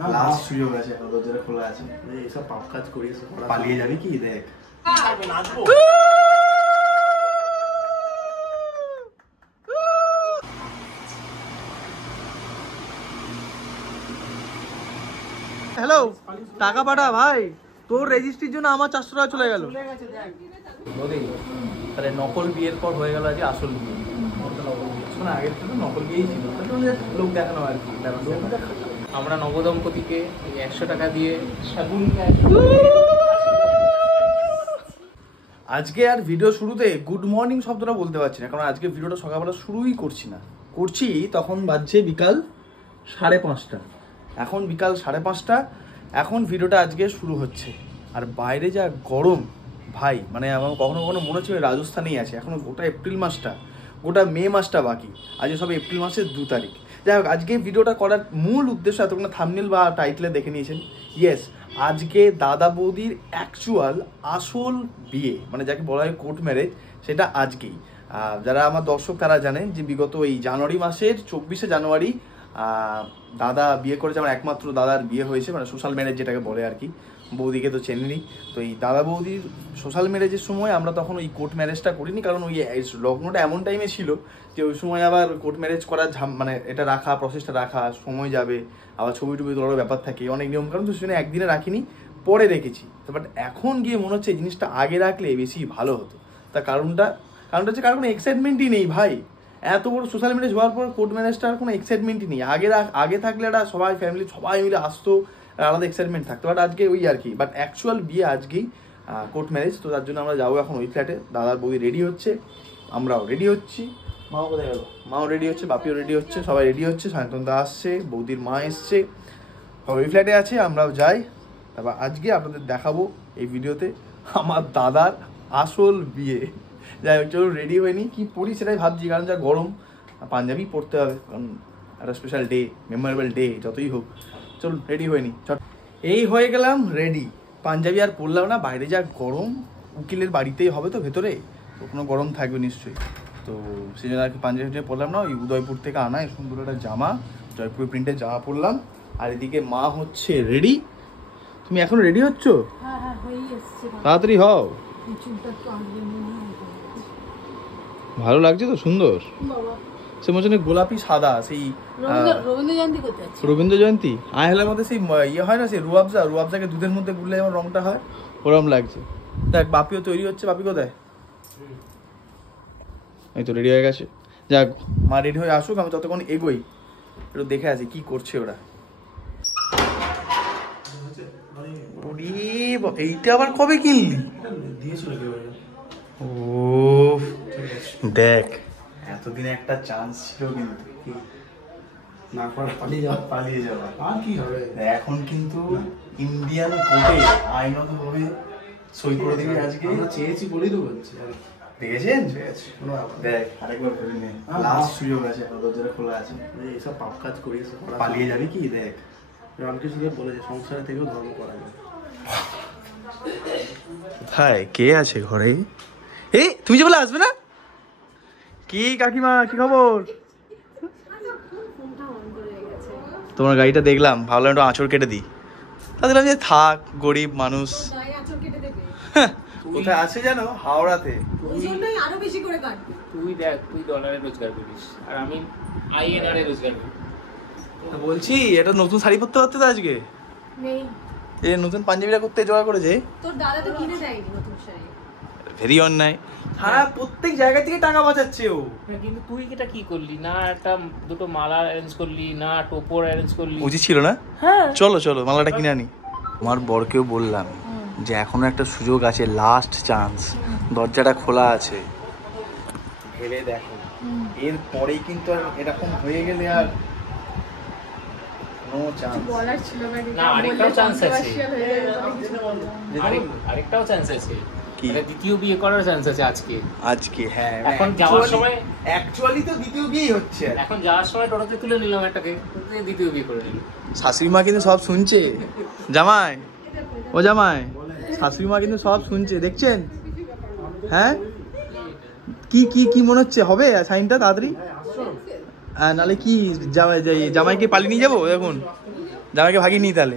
Last সুযোগ আছে, দরজাটা খোলা আছে। এইসব পাপ কাজ করিস, পালিয়ে যাবি কি? দেখ নাচবো। হ্যালো, টাকা পাঠা ভাই, তোর রেজিস্ট্রির জন্য আমার 400 টাকা চলে গেল। তাহলে নকল বিয়ের পর হয়ে গেল আজকে আসল বিয়ে। আগের থেকে নকল বিয়েই ছিল, লোক দেখানো আর কি। আমরা নবদম্পতিকে 100 টাকা দিয়ে আজকে আর ভিডিও শুরুতে গুড মর্নিং শব্দটা বলতে পারছি না, কারণ আজকে ভিডিওটা সকালবেলা শুরুই করছি না। করছি তখন বাজছে বিকাল 5:30। এখন বিকাল 5:30, এখন ভিডিওটা আজকে শুরু হচ্ছে। আর বাইরে যা গরম ভাই, মানে আমার কখনো কখনো মনে হচ্ছে রাজস্থানেই আছে। এখনো গোটা এপ্রিল মাসটা, গোটা মে মাসটা বাকি। আজকে সব এপ্রিল মাসের 2 তারিখ। যাই হোক, আজকে ভিডিওটা করার মূল উদ্দেশ্য এতক্ষণ থাম্বনেল বা টাইটেলে দেখে নিয়েছেন। ইয়েস, আজকে দাদা বৌদির অ্যাকচুয়াল আসল বিয়ে, মানে যাকে বলা হয় কোর্ট ম্যারেজ, সেটা আজকেই। যারা আমার দর্শক তারা জানেন যে বিগত এই জানুয়ারি মাসের 24শে জানুয়ারি দাদা বিয়ে করেছে। আমার একমাত্র দাদার বিয়ে হয়েছে, মানে সোশ্যাল ম্যারেজ যেটাকে বলে আর কি। বৌদিকে তো চেনেনি। তো এই দাদা বৌদির সোশ্যাল ম্যারেজের সময় আমরা তখন ওই কোর্ট ম্যারেজটা করিনি, কারণ ওই লগ্নটা এমন টাইমে ছিল যে ওই সময় আবার কোর্ট ম্যারেজ করার মানে এটা রাখা, প্রসেসটা রাখা, সময় যাবে, আবার ছবি টবি তোলারও ব্যাপার থাকে, অনেক নিয়ম কারণ। তো সেজন্য একদিনে রাখিনি, পরে রেখেছি। তো বাট এখন গিয়ে মনে হচ্ছে এই জিনিসটা আগে রাখলে বেশি ভালো হতো। তার কারণটা হচ্ছে কার কোনো এক্সাইটমেন্টই নেই ভাই। এত বড় সোশ্যাল ম্যারেজ হওয়ার পর কোর্ট ম্যারেজটার কোনো এক্সাইটমেন্টই নেই। আগে থাকলে একটা সবাই ফ্যামিলি সবাই মিলে আসতো, আলাদা এক্সাইটমেন্ট থাকতো। বাট আজকে ওই আর কি, বাট অ্যাকচুয়াল বিয়ে আজকেই কোর্ট ম্যারেজ। তো তার জন্য আমরা যাবো এখন ওই ফ্ল্যাটে। দাদার বৌদি রেডি হচ্ছে, আমরাও রেডি হচ্ছি। মাও কোথায় গেল? মাও রেডি হচ্ছে, বাপিও রেডি হচ্ছে, সবাই রেডি হচ্ছে। সায়ন্তনদা আসছে, বৌদির মা এসছে, ওই ফ্ল্যাটে আছে, আমরাও যাই। তারপর আজকে আপনাদের দেখাবো এই ভিডিওতে আমার দাদার আসল বিয়ে। যাই হোক, চলো রেডি হয়নি, কি পরি সেটাই ভাবছি, কারণ যা গরম পাঞ্জাবি পরতে হবে, কারণ একটা স্পেশাল ডে, মেমোরেবল ডে যতই হোক। চল রেডি হয়নি, চল। এই হয়ে গেলাম রেডি। পাঞ্জাবি আর পরলাম না, বাইরে যা গরম। উকিলের বাড়িতেই হবে তো ভেতরে, তো কোনো গরম থাকবে নিশ্চয়ই। তো সেই জন্য আর কি পাঞ্জাবি পরলাম না। ওই উদয়পুর থেকে আনা এই সুন্দর একটা জামা, জয়পুর প্রিন্টের জামা পরলাম। আর এদিকে মা হচ্ছে রেডি। তুমি এখন রেডি হচ্ছ? তাড়াতাড়ি হও। ভালো লাগছে তো, সুন্দর। সে মনে গোলাপি সাদা, সেই রবীন্দ্র জয়ন্তী আইহেলার মধ্যে সেই ইয়ে হয় না, সেই রুয়াবজাকে দুধের মধ্যে গুললে যেমন রংটা হয়, ওরকম লাগছে। দেখ বাপিও তৈরি হচ্ছে। বাপি কোথায়? এই তো রেডি হয়ে গেছে। যাক, মা রেডি হয়ে আসুক, আমি ততক্ষণ এগোই, একটু দেখে আসি কি করছে ওরা। এইটা আবার কবে কিনলি? ও দেখ, এতদিনে একটা চান্স ছিল কিন্তু না করা, পালিয়ে যাওয়া। আর কি হবে? এখন কিন্তু ইন্ডিয়ান কোর্টে আইনগতভাবে সই করে দিবি আজকে। আমরা চেয়েছি বলেই তো বলছি। দেখেছেন? দেখ আরেকবার করে নে, লাস্ট সুযোগ আছে, দরজাটা খোলা আছে। এইসব পাপ কাজ করিস, পালিয়ে যাবি কি? দেখ রামকৃষ্ণ বলেছে সংসারে থেকেও ধর্ম করা যায়। কোথায় কে আছে ঘরে? এই তুমি যে বলে আসবে না, কি কাকিমা কি খবর? তোমার গাড়িটা দেখলাম, ভাবলাম একটু আঁচড় কেটে দিই। তা দেখলাম যে থাক, গরিব মানুষ। কোথায় আছে জানো? হাওড়াতে। তুই দেখ, তুই ডলারে রোজগার করিস আর আমি INR এ রোজগার করি। বলছি এটা নতুন শাড়ি পরতে পারতে তো আজকে নেই, এই নতুন পাঞ্জাবিটা করতে জোগাড় করেছে। তোর দাদা তো কিনে দেয়নি নতুন শাড়ি। ভেরি অন্যায়। সারা প্রত্যেক জায়গা থেকে টাকা বাঁচাচ্ছে ও। কিন্তু তুই এটা কি করলি না? একটা দুটো মালা অ্যারেঞ্জ করলি না, টোপর অ্যারেঞ্জ করলি? উচিত ছিল না? হ্যাঁ চলো চলো মালাটা কিনে আনি। আমার বরকেও বললাম যে এখনো একটা সুযোগ আছে, লাস্ট চান্স, দরজাটা খোলা আছে, ভেবে দেখো। এর পরেই কিন্তু আর এরকম হয়ে গেলে আর নো চান্স। বলার ছিল না, আরেকটাও চান্স আছে। আরেকটাও চান্স আছে, দ্বিতীয় বিয়ে করার চান্স আছে আজকে। হ্যাঁ, এখন যাওয়ার সময় অ্যাকচুয়ালি তো দ্বিতীয় বিয়ে হচ্ছে। এখন যাওয়ার সময় টোটোতে তুলে নিলাম একটাকে, দ্বিতীয় বিয়ে করে নিলাম। শাশুড়ি মা কিন্তু সব শুনছে। জামাই, ও জামাই, শাশুড়ি মা কিন্তু সব শুনছে, দেখছেন? হ্যাঁ, কি কি কি মনে হচ্ছে হবে সাইনটা তাড়াতাড়ি? নালে কি জামাইকে পালিয়ে নিয়ে যাবো এখন? জামাইকে ভাগিয়ে নিই তাহলে।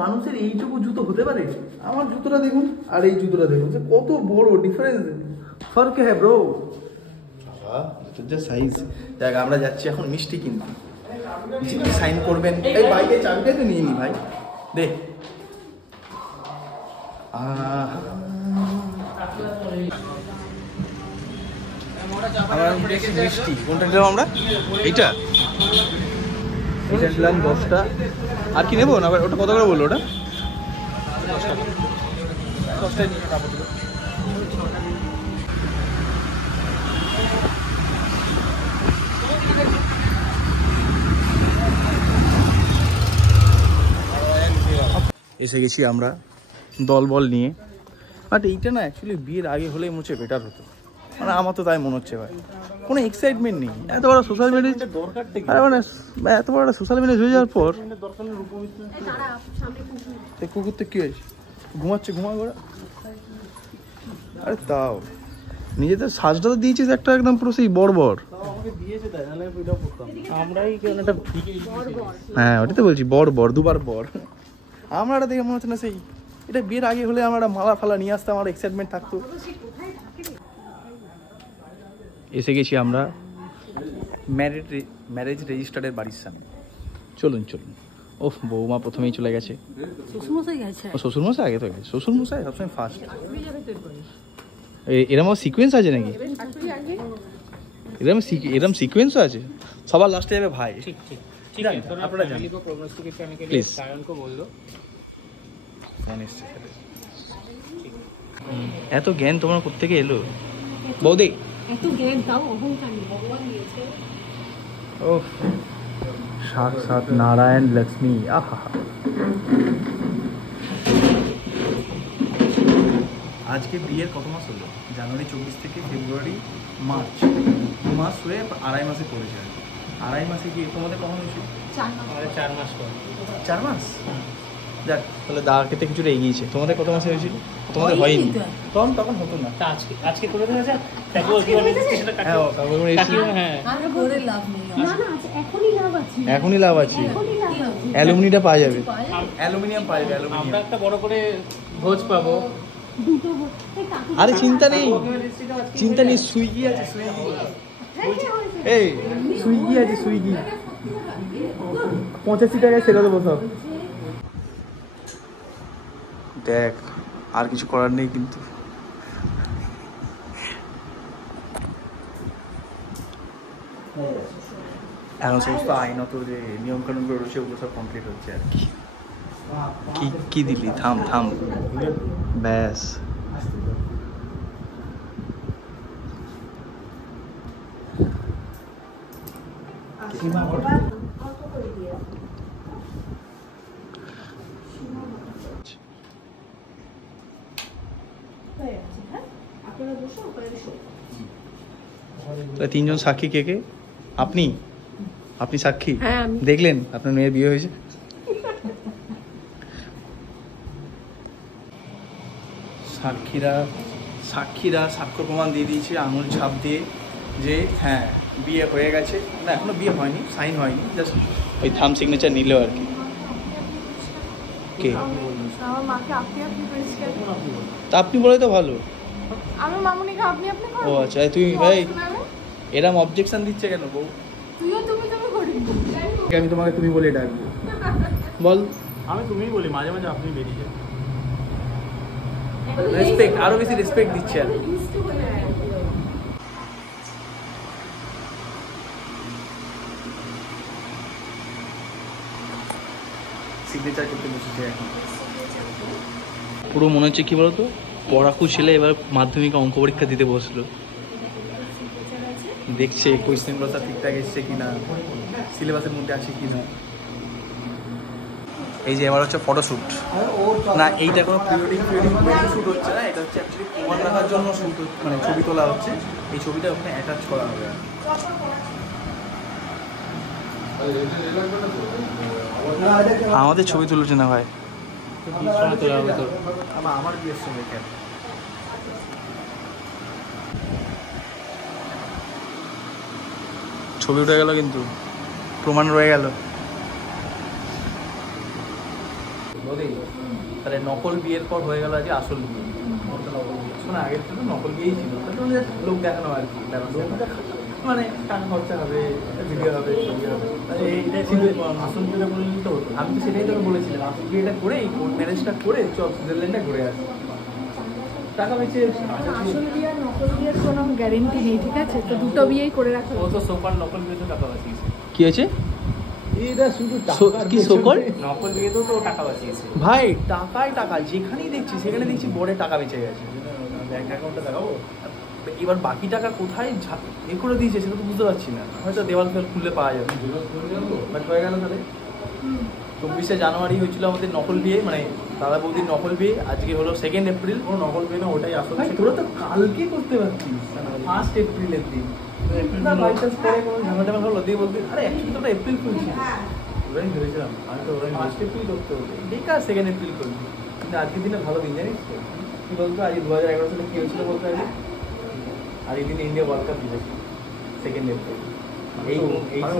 মানুষের এইটুকু জুতো হতে পারে? আমার জুতোটা দেখুন আর এই জুতোটা দেখুন, কত বড় ডিফারেন্স, ফার্ক হ্যাঁ ব্রো। সাইজ দেখ, আমরা যাচ্ছি এখন মিষ্টি কিনতে, সাইন করবেন। এই বাইকের চাবিটাই তো নিয়ে নি ভাই, দে। মিষ্টি কোনটা নিলাম আমরা? এইটা নিলাম 10টা। আর কি নেবো না? ওটা কত করে বললো? ওটা 10টায় নিয়ে যাবো। এসে গেছি আমরা দল বল নিয়ে। বাট এইটা না অ্যাকচুয়ালি বিয়ের আগে হলেই মনে হচ্ছে বেটার হতো, মানে আমার তো তাই মনে হচ্ছে ভাই। কোনো এক্সাইটমেন্ট নেই, এত বড় সোশ্যাল মিডিয়া, মানে এত বড় সোশ্যাল মিডিয়া হয়ে যাওয়ার পর কুকুর তো কি হয়েছে, ঘুমাচ্ছে, ঘুমা করে। আরে তাও নিজেদের সাজটা তো দিয়েছিস একটা একদম পুরো সেই বড়। হ্যাঁ ওটাই তো বলছি, বড় দুবার বড়। আমরা দেখে মনে হচ্ছে না সেই এটা বিয়ের আগে হলে আমরা মালা ফালা নিয়ে আসতাম, আমার এক্সাইটমেন্ট থাকতো। এসে গেছি আমরা ম্যারেজ রেজিস্টারের বাড়ির সামনে। চলুন। ও বৌমা প্রথমেই চলে গেছে। ও শ্বশুরমশাই আগে তো গেছে, শ্বশুরমশাই সবসময় ফার্স্ট। এরম সিকোয়েন্স আছে নাকি? এরম সিকোয়েন্সও আছে? সবার লাস্টে যাবে ভাই। ঠিক আছে, আপনারা জানেন প্লিজ। এত জ্ঞান তোমার কোত্থেকে এলো বৌদি? ও সাক্ষাৎ নারায়ণ লক্ষ্মী। আহা, আজকে বিয়ের কত মাস হলো? জানুয়ারি 24 থেকে ফেব্রুয়ারি মার্চ, 2 মাস হয়ে 2.5 মাসে পড়েছে। 2.5 মাসে কি তোমাদের কখন হয়েছে? 4 মাস। 4 মাস? যাক, তাহলে দাঁড় খেতে কিছুটা এগিয়েছে। তোমাদের কত মাসে হয়েছিল? তোমাদের হয়নি তখন হতো না। আজকে করে দেওয়া যাক। এখনই লাভ আছে, অ্যালুমিনিয়ামটা পাওয়া যাবে, অ্যালুমিনিয়াম পাওয়া যাবে। আমরা একটা বড় করে ভোজ পাবো। আরে চিন্তা নেই, সুইগি আছে, সুইগি 85 টাকায় সেটা দেবো সব। দেখ, আর কিছু করার নেই কিন্তু। এখন সমস্ত আইনত যে নিয়মকানুনগুলো রয়েছে ওগুলো সব কমপ্লিট হচ্ছে আর কি। কি দিলি? থাম ব্যাস। তিনজন সাক্ষী কে কে? আপনি সাক্ষী? দেখলেন আপনার মেয়ের বিয়ে হয়েছে? সাক্ষীরা সাক্ষ্য প্রমাণ দিয়ে দিয়েছে আঙুল ছাপ দিয়ে যে হ্যাঁ বিয়ে হয়ে গেছে। না এখনো বিয়ে হয়নি, সাইন হয়নি, জাস্ট ওই থাম সিগনেচার নিল আর কি। কে? তা আপনি বলে তো ভালো। ও আচ্ছা, তুই ভাই এরম অবজেকশন দিচ্ছে কেন বউ? আমি তোমাকে তুমি বলে ডাকবো, বল। আমি তুমিই বলি, মাঝে মাঝে আপনি বেরিয়ে যান। রেসপেক্ট, আরো বেশি রেসপেক্ট দিচ্ছে আর। সিগনেচার করতে বসেছে এখন। পুরো মনে হচ্ছে কি বলতো, পড়াকু ছেলে এবার মাধ্যমিক অঙ্ক পরীক্ষা দিতে বসলো। দেখছে কোয়েশ্চেন গুলো ঠিকঠাক এসছে কিনা, সিলেবাসের মধ্যে আছে কিনা। এই যে এবার হচ্ছে ফটোশ্যুট। না এইটা কোনো প্রি ওয়েডিং শ্যুট হচ্ছে না, এটা হচ্ছে অ্যাকচুয়ালি প্রমাণ রাখার জন্য শ্যুট, মানে ছবি তোলা হচ্ছে। এই ছবিটা ওখানে অ্যাটাচ করা হবে। আমাদের ছবি তুলেছে না ভাই, আমার বিয়ের সঙ্গে কেন? ছবি উঠে গেল কিন্তু প্রমাণ রয়ে গেল। বোধেই তাহলে নকল বিয়ের পর হয়ে গেল আজকে আসল বিয়ে। মানে আগের তো নকল বিয়েই ছিল, লোক দেখানো আর কি, মানে টাকা খরচা হবে, ভিডিও হবে, ছবি হবে। আসল বিয়েটা বলে নিতে হতো। আমি তো সেটাই তোকে বলেছিলাম, আসল বিয়েটা করে এই কোর্ট ম্যারেজটা করে চল সুইজারল্যান্ডে ঘুরে আসি, টাকা বেঁচে। আসল বিয়ে আর নকল বিয়ের কোনো গ্যারেন্টি নেই, ঠিক আছে? তো দুটো বিয়েই করে রাখা। ও তো সোপার নকল বিয়েতে টাকা বাঁচিয়েছে। কি হয়েছে? এটা শুধু কি সকল নকল বিয়েতেও তো টাকা বাঁচিয়েছে ভাই, টাকায় টাকা, যেখানেই দেখছি সেখানে দেখছি বড় টাকা বেঁচে গেছে। ব্যাংক অ্যাকাউন্টটা দেখাবো। এবার বাকি টাকা কোথায় এ করে দিয়েছে সেটা তো বুঝতে পারছি না, হয়তো দেওয়াল ফেল খুললে পাওয়া যাবে। বাট হয়ে গেল তাহলে 24শে জানুয়ারি হয়েছিল আমাদের নকল বিয়ে, মানে দাদা বৌদির নকল বিয়ে। আজকে হলো 2 এপ্রিল। কোনো নকল বিয়ে না, ওটাই আসল। তোরা তো কালকে করতে পারছিস, 1 এপ্রিলের দিন। না বাই চান্স পরে কোনো ঝামেলা হলো দিয়ে বলতে আরে অ্যাকচুয়ালি তো এপ্রিল ফুল ছিল। ওরাই ভেবেছিলাম, আমি তো ওরাই 1 এপ্রিল করতে হতো, বেকার 2 এপ্রিল করবি। কিন্তু আজকের দিনে ভালো দিন জানিস তো কি বলতো, আজ 2011 সালে কি হয়েছিল বলতে আগে, আর এই দিনে ইন্ডিয়া ওয়ার্ল্ড কাপ জিতেছে 2 এপ্রিল। এই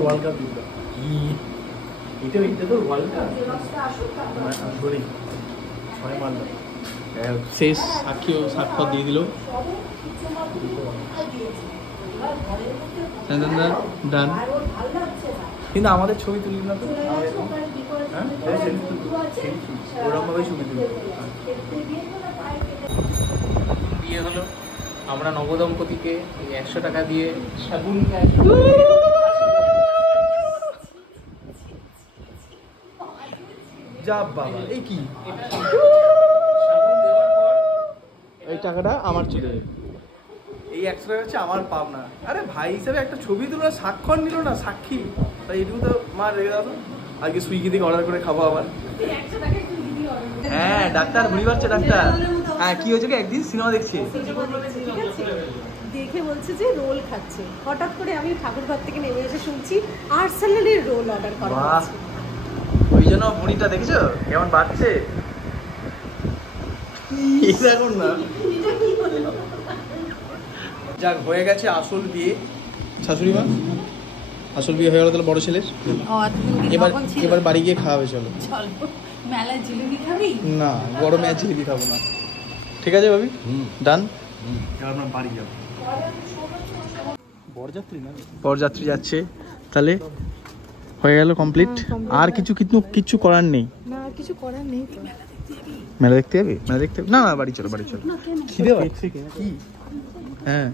ওয়ার্ল্ড কাপ জিতলো। এটা তো ওয়ার্ল্ড কাপ সরি, 6 মার্চ শেষ সাক্ষ্য দিয়ে দিল। ডান। কিন্তু আমাদের ছবি তুলি না তো, ওরকম ভাবেই ছবি তুলি। বিয়ে হলো, আমরা নবদম্পতিকে 100 টাকা দিয়ে সাবুন যা বাবা, এই কি এই টাকাটা আমার চলে যাবে, এই 100 টাকা হচ্ছে আমার পাবনা। আরে ভাই হিসাবে একটা ছবি তুলো, স্বাক্ষর নিল না, সাক্ষী। তাই এটুকু তো মা রেখে দাও। আজকে সুইগি থেকে অর্ডার করে খাবো আবার। হ্যাঁ ডাক্তার ঘুরি পাচ্ছে ডাক্তার। হ্যাঁ কি হয়েছে কি, একদিন সিনেমা দেখছি, দেখে বলছে যে রোল খাচ্ছে। হঠাৎ করে আমি ঠাকুরঘর থেকে নেমে এসে শুনছি আর্সেনালের রোল অর্ডার করা হয়েছে। ওই জন্য ভুঁড়িটা দেখেছো কেমন বাড়ছে। দেখুন না, যাক হয়ে গেছে আসল বিয়ে। শাশুড়ি মা, আসল বিয়ে হয়ে গেল তাহলে বড় ছেলের। এবার বাড়ি গিয়ে খাওয়াবে, চলো। মেলায় জিলিপি খাবি? না, গরমে আর জিলিপি খাবো না। ঠিক আছে ভাবি, ডান। এবার আমরা বাড়ি যাবো। বরযাত্রী না, বরযাত্রী যাচ্ছে, তাহলে হয়ে গেল কমপ্লিট। আর কিছু করার নেই। না কিছু করার নেই তো। মেলা দেখতে যাবে? মেলা দেখতে না, না বাড়ি চলো, বাড়ি চলো। খিদে পাচ্ছে কি? হ্যাঁ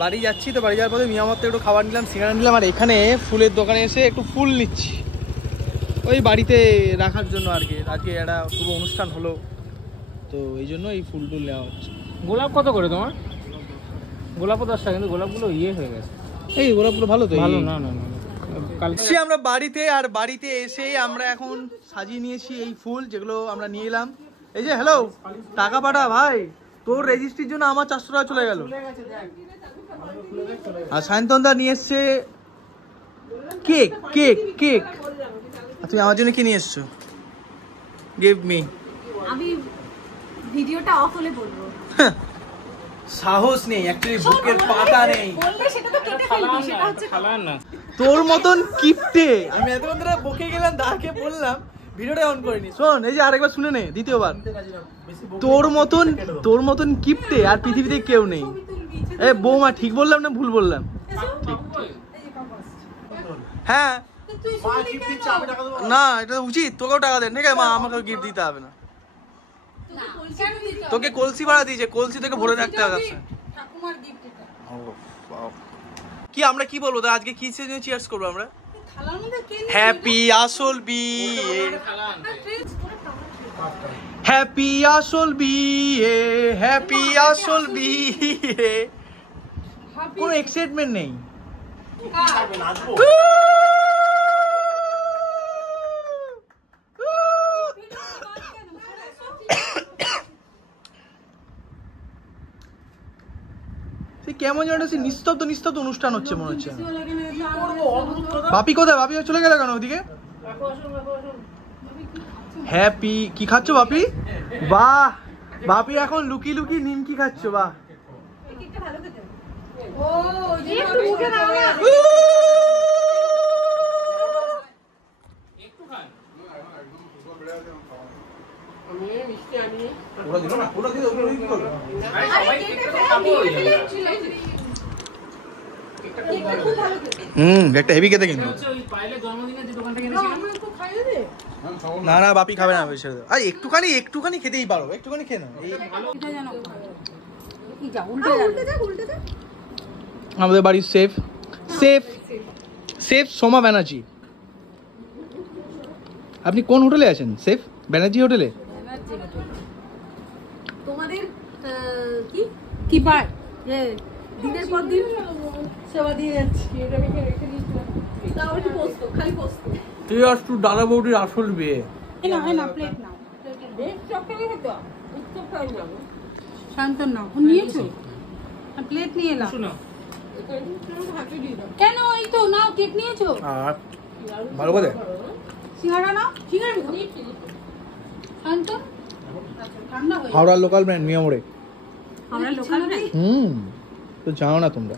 বাড়ি যাচ্ছি তো, বাড়ি যাওয়ার পথে মিয়ামত একটু খাবার নিলাম, সিঙ্গারা নিলাম, আর এখানে ফুলের দোকানে এসে একটু ফুল নিচ্ছি ওই বাড়িতে রাখার জন্য আর কি। আজকে একটা শুভ অনুষ্ঠান হলো তো এই জন্য এই ফুল টুল নেওয়া হচ্ছে। গোলাপ কত করে তোমার? গোলাপও 10 টাকা, কিন্তু গোলাপগুলো ইয়ে হয়ে গেছে। এই গোলাপগুলো ভালো তো? ভালো না না না, কালকে আমরা বাড়িতে, আর বাড়িতে এসেই আমরা এখন সাজিয়ে নিয়েছি এই ফুল যেগুলো আমরা নিয়ে এলাম। এই যে হ্যালো, টাকা পাঠা ভাই, তোর রেজিস্ট্রির জন্য আমার 400 টাকা চলে গেল। আর সায়ন্তনদা নিয়ে এসছে কেক কেক কেক। আর তুমি আমার জন্য কি নিয়ে এসছো? Give me. আমি ভিডিওটা অফ হলে বলবো। সাহস নেই, অ্যাকচুয়ালি বুকের পাতা নেই। বললে সেটা তো কেটে ফেলবি, সেটা হচ্ছে খালা না। তোর মতন কিপটে আমি এতক্ষণ ধরে বকে গেলাম, দাকে বললাম ভিডিওটা অন করিনি। শোন, এই যে আরেকবার শুনে নে, দ্বিতীয়বার। তোর মতন কিপটে আর পৃথিবীতে কেউ নেই। এ বৌমা, ঠিক বললাম না ভুল বললাম? ঠিক। হ্যাঁ না, এটা উচিত, তোকেও টাকা দেন। ঠিক আছে মা, আমাকেও গিফট দিতে হবে না। তোকে কলসি ভাড়া দিয়েছে, কলসি থেকে ভরে রাখতে হবে। কি আমরা কি বলবো আজকে, কি জন্য চিয়ার্স করবো আমরা? হ্যাপি আসল বিয়ে, হ্যাপি আসল বিয়ে, হ্যাপি আসল বিয়ে। কোনো এক্সাইটমেন্ট নেই। কেমন যেন নিস্তব্ধ অনুষ্ঠান হচ্ছে মনে হচ্ছে। বাপি কোথায়? বাপি চলে গেল কেন ওদিকে? হ্যাপি কি খাচ্ছ বাপি? বাহ, বাপি এখন লুকি লুকি নিমকি খাচ্ছ, বাহ। ওরা দিল না, ওরা দিল, ওরা কি করবে? একটা হেভি খেতে কিন্তু। না না বাপি খাবে না বেশি। আর একটুখানি খেতেই পারো, একটুখানি খেয়ে নাও। আমাদের বাড়ির সেফ সোমা ব্যানার্জি। আপনি কোন হোটেলে আছেন? সেফ ব্যানার্জি হোটেলে। তোমাদের কি পায় দিনের পর দিন সেবা দিয়ে যাচ্ছি। এটা মেখে রেখে দিচ্ছি, তাও একটু পোস্ত, খালি পোস্ত। তুই আসতু দাদা বৌদির আসল বিয়ে। না প্লেট নাও, বেশ চকচকে খেতে উত্তর খাই না শান্ত নাও। নিয়েছো প্লেট নিয়ে এলাম। কেন এই তো নাও, কেক নিয়েছো? ভালো করে সিঙ্গাড়া নাও, সিঙ্গাড়া শান্ত ঠান্ডা হয়ে। হাওড়ার লোকাল ব্র্যান্ড মিয়ামোড়ে। আমরা লোকাল না, তো জানো না তোমরা।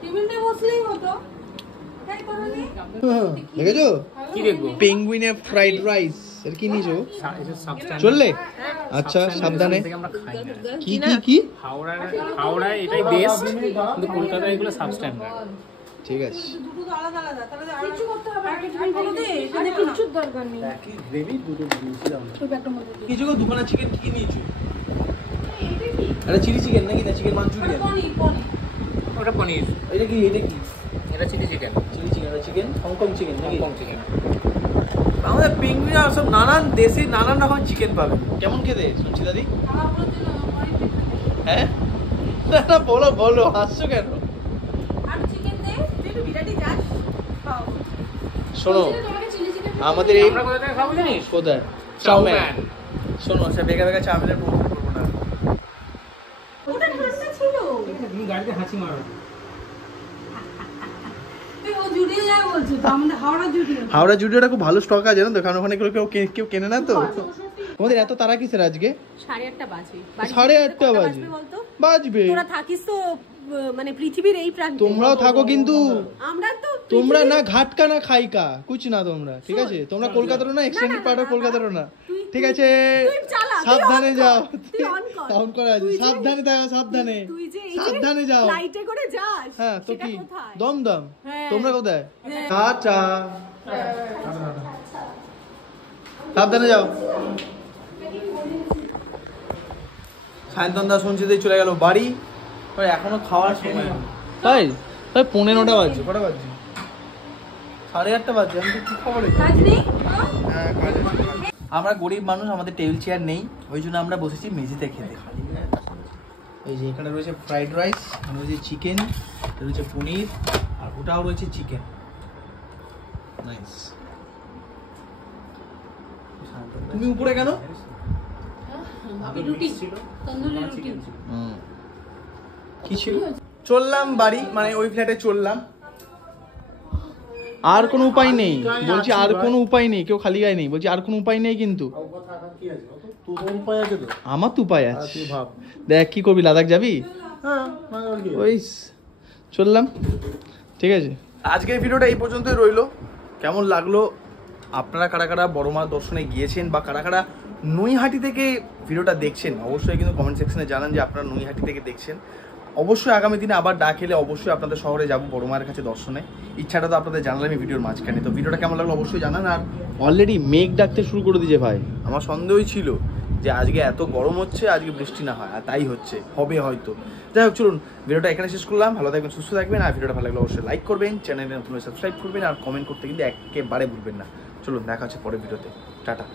টেবিলে বসলেই হতো, তাই করো নি? দেখেছো কি দেখবো? পেঙ্গুইনের ফ্রাইড রাইস এর কি নিয়েছো? এটা সাবস্ট্যান্ড চললে আচ্ছা সাবধানে। আমরা খাই না। কি হাওড়ায় এটাই বেস্ট, কিন্তু কলকাতায় এগুলো সাবস্ট্যান্ডার্ড। ঠিক আছে। দুটো তো আলাদা আলাদা, তাহলে কিছু করতে হবে না। কিছু দে, এখানে কিছু দরকার নেই। একই গ্রেভি দুটো দিয়েছি দাও। ওই ব্যাগটার মধ্যে দে। কিছু দোকানে চিকেন কি নিয়েছো? এটা চিলি চিকেন নাকি না চিকেন মাঞ্চুরিয়ান? পনির ওটা পনির, এটা কি এটা চিলি চিকেন। চিলি চিকেন আর চিকেন হংকং চিকেন নাকি? কম চিকেন। আমাদের পেঙ্গুইন আর সব নানান দেশে নানান রকম চিকেন পাবে। কেমন খেতে শুনছি দাদি? আমার জন্য পনির দে। হ্যাঁ না বলো হাসছো কেন? আর চিকেন দে, তুই একটু বিরাটি যাস খাও। শোনো তোমাকে চিলি চিকেন আমাদের এই আমরা কোথা থেকে খাবো জানিস? কোথায় চাউমিন। শোনো সে বেগা চাউমিনের প্রমোশন করবো না। ওটা ঠান্ডা ছিল। তুমি গাড়িতে হাঁচি মারো। তুই ও জুড়িয়ে যায় বলছো তো, আমাদের হাওড়া জুডিওটা খুব ভালো স্টক আছে জানো তো, কারণ ওখানে কেউ কেনে না তো। তোমাদের এত তারা কিসের আজকে? 8:30 বাজে। 8:30 বাজে বলতো বাজবে। তোরা থাকিস তো মানে পৃথিবীর এই প্রান্তে। তোমরাও থাকো কিন্তু আমরা তো তোমরা না ঘাটকা না খাইকা কুছ না তোমরা, ঠিক আছে? তোমরা কলকাতারও না, এক্সটেন্ডেড পার্ট অফ কলকাতারও না, ঠিক আছে? সাবধানে যাও। অন করা আছে, সাবধানে যাও, সাবধানে সাবধানে যাও। লাইটে করে যাস। হ্যাঁ তো কি দমদম। হ্যাঁ। তোমরা কোথায়? টাটা সাবধানে যাও। সায়ন্তন দা শুনছি চলে গেল বাড়ি, এখনো খাওয়ার সময় তাই 9:15 বাজছে। কটা বাজছে? 8:30 বাজছে। আমি কি খবর? কাজ নেই। আমরা গরিব মানুষ, আমাদের টেবিল চেয়ার নেই, ওই জন্য আমরা বসেছি মেঝেতে খেতে। এই যে এখানে রয়েছে ফ্রাইড রাইস, এখানে রয়েছে চিকেন, রয়েছে পনির, আর ওটাও রয়েছে চিকেন। নাইস। তুমি উপরে কেন? রুটি তন্দুরি রুটি। কি ছিল? চললাম বাড়ি, মানে ওই ফ্ল্যাটে চললাম। আর কোনো উপায় নেই বলছি, আর কোনো উপায় নেই। কেউ খালি গায়ে নেই বলছি, আর কোনো উপায় নেই। কিন্তু আমার তো উপায় আছে। দেখ কি করবি, লাদাখ যাবি? ওই চললাম, ঠিক আছে। আজকের ভিডিওটা এই পর্যন্তই রইলো। কেমন লাগলো? আপনারা কারা কারা বড় মা দর্শনে গিয়েছেন বা কারা কারা নৈহাটি থেকে ভিডিওটা দেখছেন, অবশ্যই কিন্তু কমেন্ট সেকশনে জানান যে আপনারা নৈহাটি থেকে দেখছেন। অবশ্যই আগামী দিনে আবার ডাক এলে অবশ্যই আপনাদের শহরে যাব বড় মায়ের কাছে দর্শনে। ইচ্ছাটা তো আপনাদের জানালামই ভিডিওর মাঝখানে। তো ভিডিওটা কেমন লাগলো অবশ্যই জানান। আর অলরেডি মেঘ ডাকতে শুরু করে দিয়েছে ভাই। আমার সন্দেহই ছিল যে আজকে এত গরম হচ্ছে, আজকে বৃষ্টি না হয়, আর তাই হবে হয়তো। যাই হোক চলুন ভিডিওটা এখানে শেষ করলাম। ভালো থাকবেন, সুস্থ থাকবেন। আর ভিডিওটা ভালো লাগলে অবশ্যই লাইক করবেন, চ্যানেলে নতুন সাবস্ক্রাইব করবেন, আর কমেন্ট করতে কিন্তু একেবারে ভুলবেন না। চলুন দেখা হচ্ছে পরের ভিডিওতে। টাটা।